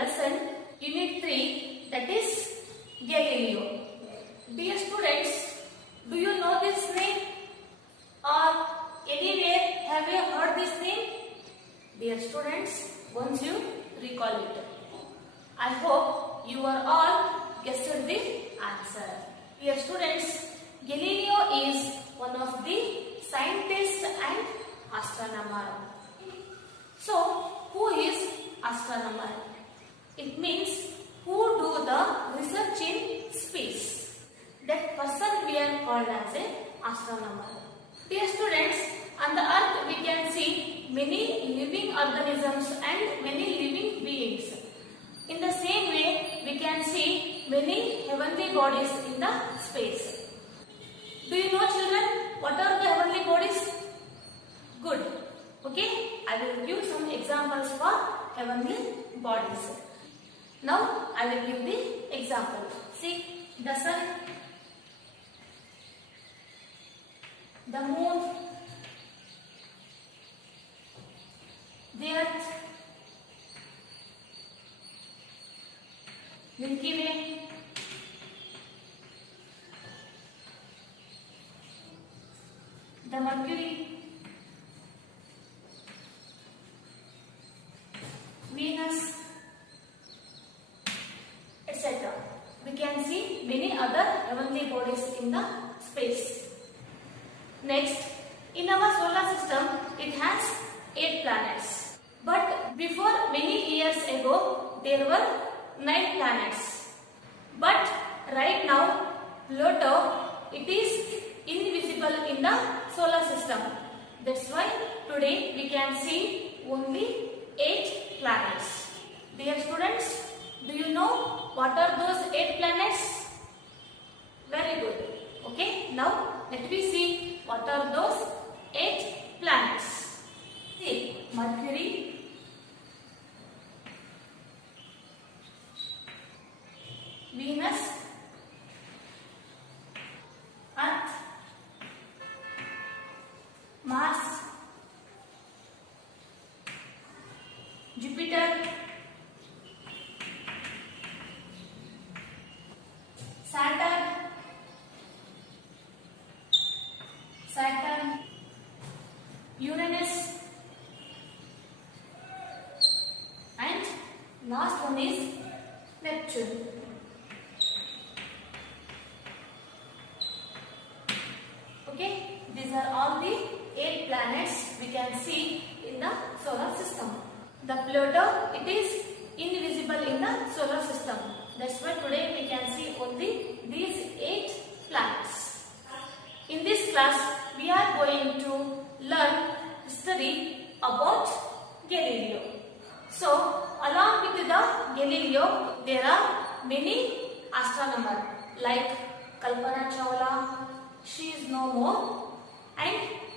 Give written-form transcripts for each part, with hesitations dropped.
lesson Unit 3, that is Galileo. Dear students, do you know this name? Or anywhere have you heard this name? Dear students, once you recall it. I hope you are all guessed the answer. Dear students, Galileo is one of the scientists and astronomer. So, who is astronomer? It means who do the research in space. That person we are called as a astronomer. Dear students, on the earth we can see many living organisms and many living beings. In the same way, we can see many heavenly bodies in the space. Do you know, children, what are the heavenly bodies? Good. Okay, I will give some examples for heavenly bodies. Now, I will give the example. See, the sun, the moon, the earth, Milky Way, the Mercury, Venus, etc. We can see many other heavenly bodies in the space. Next, in our solar system, it has 8 planets. But before many years ago, there were 9 planets. But right now, Pluto, it is invisible in the solar system. That's why today we can see only 8 planets. Dear students, do you know what are those 8 planets? Very good. Okay, now let me see what are those 8 planets. See, Mercury, Venus, Earth, Mars, Jupiter, Saturn, Uranus, and last one is Neptune. Okay, these are all the 8 planets we can see in the solar system. The Pluto, it is invisible in the solar system. That's why today we can see only these 8 planets. In this class, we are going to learn history about Galileo. So, along with the Galileo, there are many astronomers like Kalpana Chawla, she is no more, and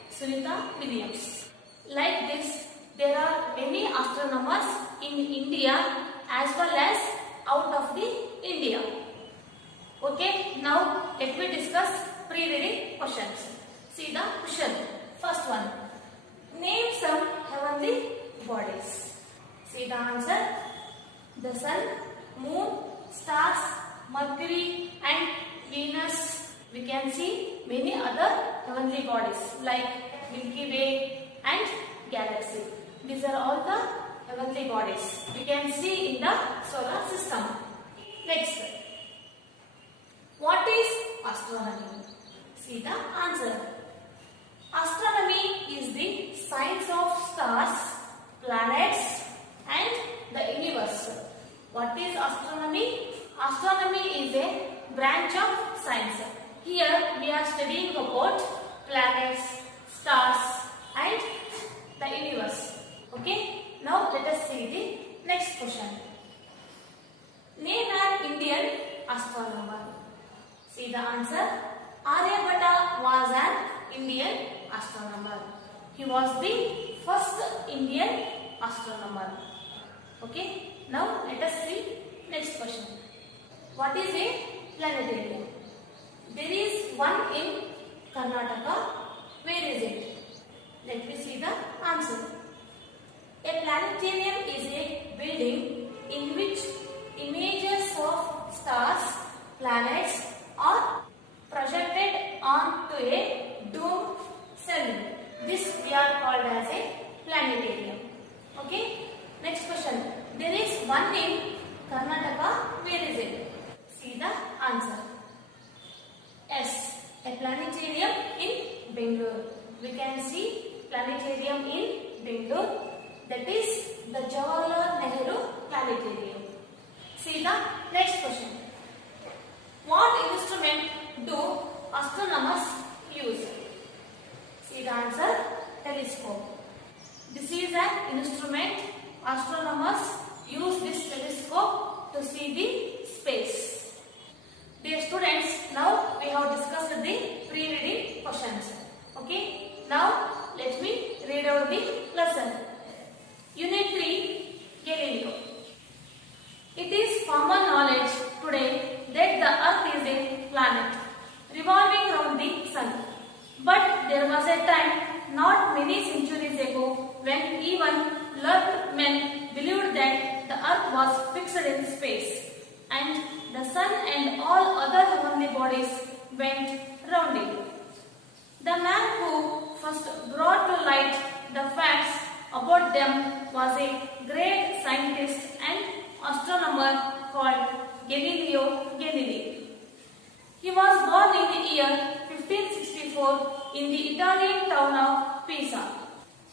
Sunita Williams. Like this, there are many astronomers in India as well as out of the India. Okay, now let me discuss pre-reading questions. See the question. First one. Name some heavenly bodies. See the answer. The sun, moon, stars, Mercury and Venus. We can see many other heavenly bodies like Milky Way and galaxy. These are all the heavenly bodies we can see in the solar system. Next, what is astronomy? See the answer. Astronomy is the science of stars, planets and the universe. What is astronomy? Astronomy is a branch of science. Here we are studying about planets, stars and the universe. Okay, now let us see the next question. Name an Indian astronomer. See the answer. Aryabhatta was an Indian astronomer. He was the first Indian astronomer. Okay, now let us see next question. What is a planetarium? There is one in Karnataka. Where is it? Let me see the answer. A planetarium is a building in which one in Karnataka. Where is it? See the answer. S. A planetarium in Bangalore. We can see planetarium in Bangalore. That is the Jawaharlal Nehru Planetarium. See the next question. What instrument do astronomers use? See the answer. Telescope. This is an instrument. Astronomers use this telescope to see the space. Dear students, now we have discussed the pre-reading questions. Okay. Now let me read out the lesson. Unit 3, Galileo. It is common knowledge today that the Earth is a planet revolving around the Sun. But there was a time not many centuries ago when even learned men believed that the Earth was fixed in space and the Sun and all other heavenly bodies went round it. The man who first brought to light the facts about them was a great scientist and astronomer called Galileo Galilei. He was born in the year 1564 in the Italian town of Pisa.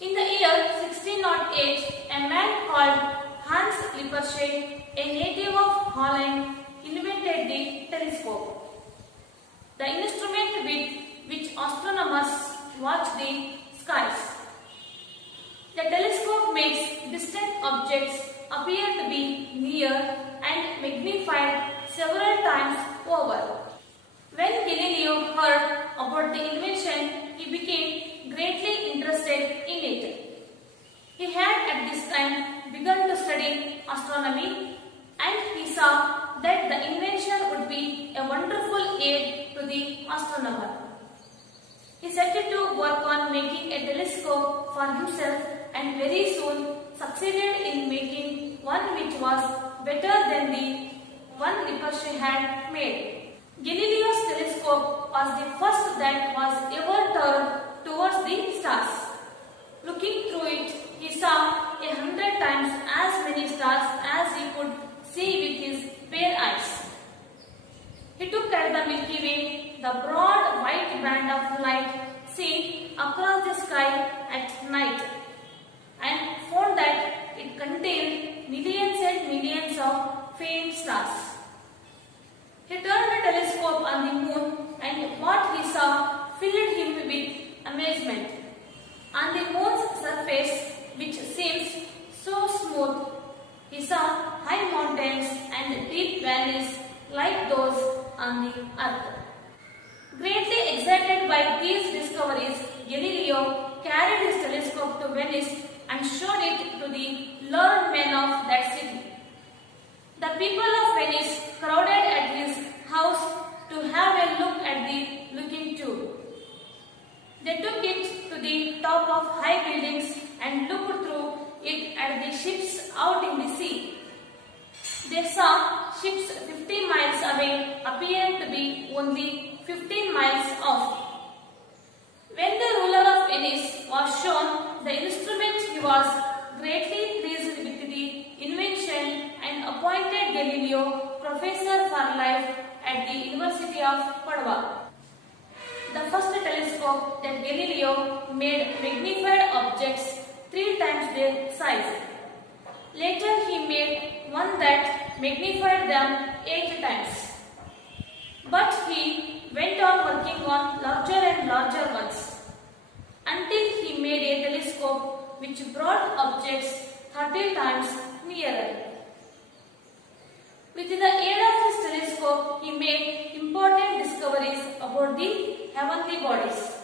In the year 1608, a man called Hans Lippershey, a native of Holland, invented the telescope, the instrument with which astronomers watch the skies. The telescope makes distant objects appear to be near and magnified several times over. When Galileo heard about the invention, he became greatly interested in it. He had at this time begun to study astronomy and he saw that the invention would be a wonderful aid to the astronomer. He set to work on making a telescope for himself and very soon succeeded in making one which was better than the one Lippershey had made. Galileo's telescope was the first that was ever turned towards the stars. Looking through it, he saw 100 times as many stars as he could see with his bare eyes. He took at the Milky Way, the broad white band of light seen across the sky at night, and found that it contained millions and millions of faint stars. He turned the telescope on the moon and what he saw filled him with amazement. On the moon's surface, which seems so smooth, he saw high mountains and deep valleys like those on the earth. Greatly excited by these discoveries, Galileo carried his telescope to Venice and showed it to the learned men of that city. The people of Venice crowded at his house to have a look at the looking tube. They took it to the top of high buildings and looked through it at the ships out in the sea. They saw ships 50 miles away appeared to be only 15 miles off. When the ruler of Venice was shown the instrument, he was greatly pleased with the invention and appointed Galileo professor for life at the University of Padua. The first telescope that Galileo made magnified objects 3 times their size. Later he made one that magnified them 8 times. But he went on working on larger and larger ones until he made a telescope which brought objects 30 times nearer. With the aid of his telescope, he made important discoveries about the heavenly bodies.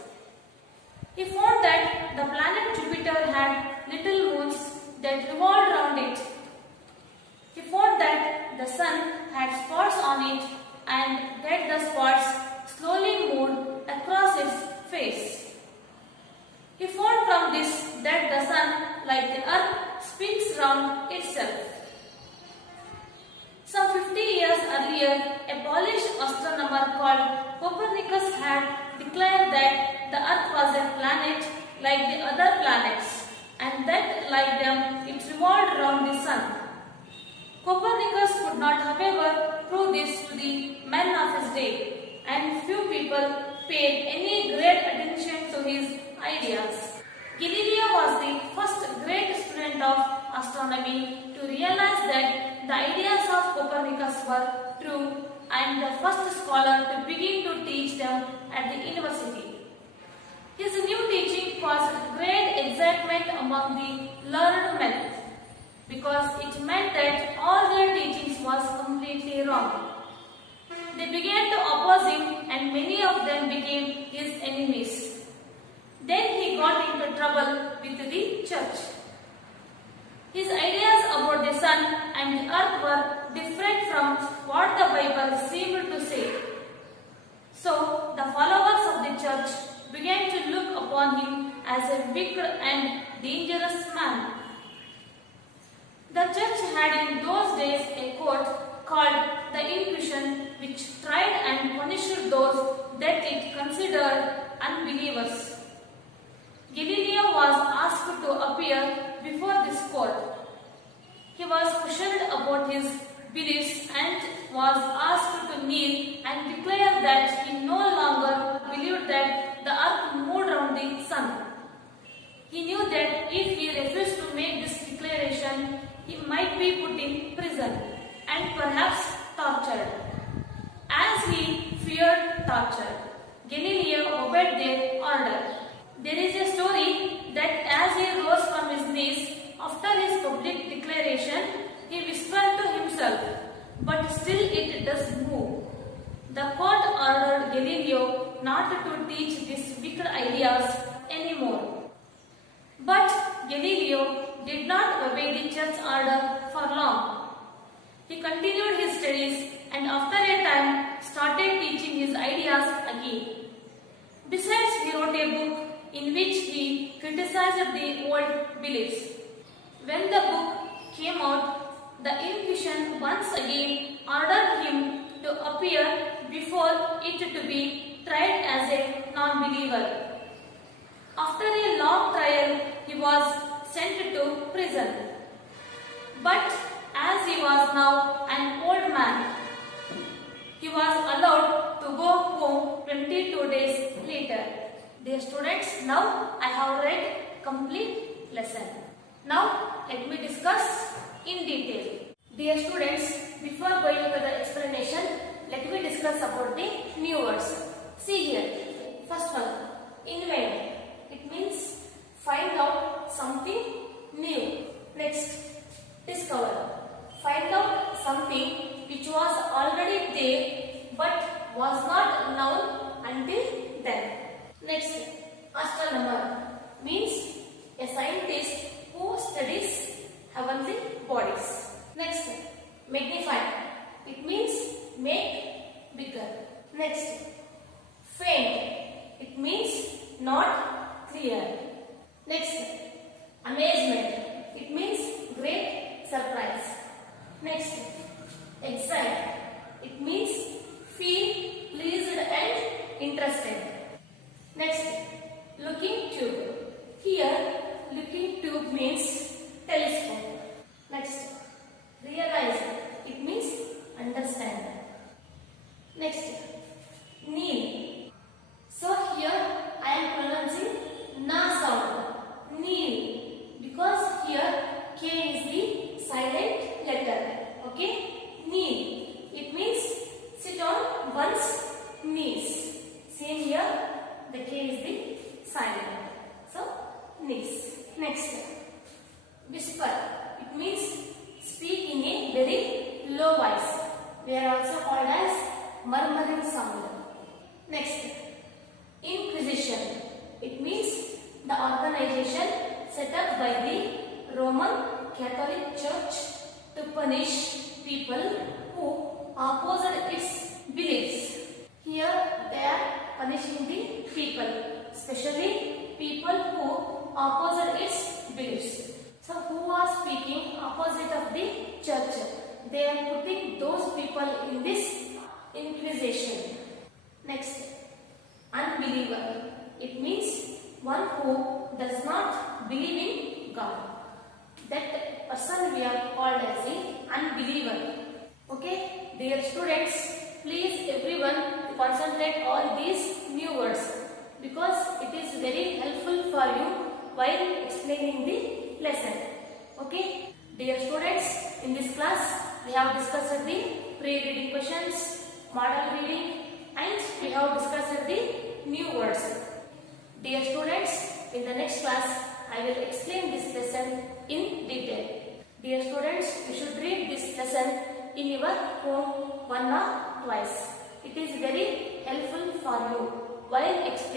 He found that the planet Jupiter had little moons that revolved around it. He found that the Sun had spots on it and that the spots slowly moved across its face. He found from this that the Sun, like the Earth, spins round itself. Some 50 years earlier, a Polish astronomer called Copernicus had declared that the Earth was a planet like the other planets and that like them it revolved around the Sun. could not, however, prove this to the men of his day, and few people paid any great attention to his ideas. Galileo was the first great student of astronomy to realize that the ideas of Copernicus were true, and the first scholar to begin to teach them at the university. His new teaching caused great excitement among the learned men, because it meant that all their teachings was completely wrong. They began to oppose him, and many of them became his enemies. Then he got into trouble with the church. His ideas about the sun and the earth were different from what the Bible seemed to say. So the followers of the church began to look upon him as a wicked and dangerous man. The church had in those days a court called the Inquisition, which tried and punished those that it considered unbelievers. Galileo was asked to appear before this court. He was questioned about his beliefs and was asked to kneel and declare that he no longer believed that the earth moved around the sun. He knew that if he refused to make this declaration, he might be put in prison and perhaps tortured. As he feared torture, Galileo obeyed their order. There is a story that as he rose from his knees after his public declaration, he whispered to himself, "But still it does move." The court ordered Galileo not to teach these wicked ideas anymore. But Galileo did not obey the church order for long. He continued his studies and after a time started teaching his ideas again. Besides, he wrote a book in which he criticized the old beliefs. When the book came out, the Inquisition once again ordered him to appear before it to be tried as a non-believer. After a long trial, he was sent to prison. But as he was now an old man, he was allowed to go home 22 days later. Dear students, now I have read complete lesson. Now let me discuss in detail. Dear students, before going to the explanation, let me discuss about the new words. See here, first one, invent. It means find out something new. Next, discover. Find out something which was already there but was not known until then. Next, astronomer means a scientist who studies heavenly bodies. Next, magnify. It means make bigger. Next, faint. It means not clear. Next, amazement. It means great surprise. Next, excite. It means feel pleased and interested. Next, looking tube. Here, looking tube means telescope. Next, realize. It means understand. Next, kneel. So here I am pronouncing na sound. Kneel. Because here K is the silent letter. Okay? Kneel. It means sit on one's knees. Same here, the K is the silent. So, knees. Next, whisper. It means speak in a very low voice. We are also called as murmuring sound. Next, Inquisition. It means the organization set up by the Roman Catholic Church to punish people who opposed its beliefs. Here they are punishing the people, especially people who opposed its beliefs. So who are speaking opposite of the church? They are putting those people in this inquisition. Next, unbeliever. It means one who does not believe in God. That person we are called as an unbeliever. Dear students, please everyone concentrate all these new words because it is very helpful for you while explaining the lesson. Okay? Dear students, in this class we have discussed the pre-reading questions, model reading, and we have discussed the new words. Dear students, in the next class I will explain this lesson in detail. Dear students, you should read this lesson in your home one or twice. It is very helpful for you while explaining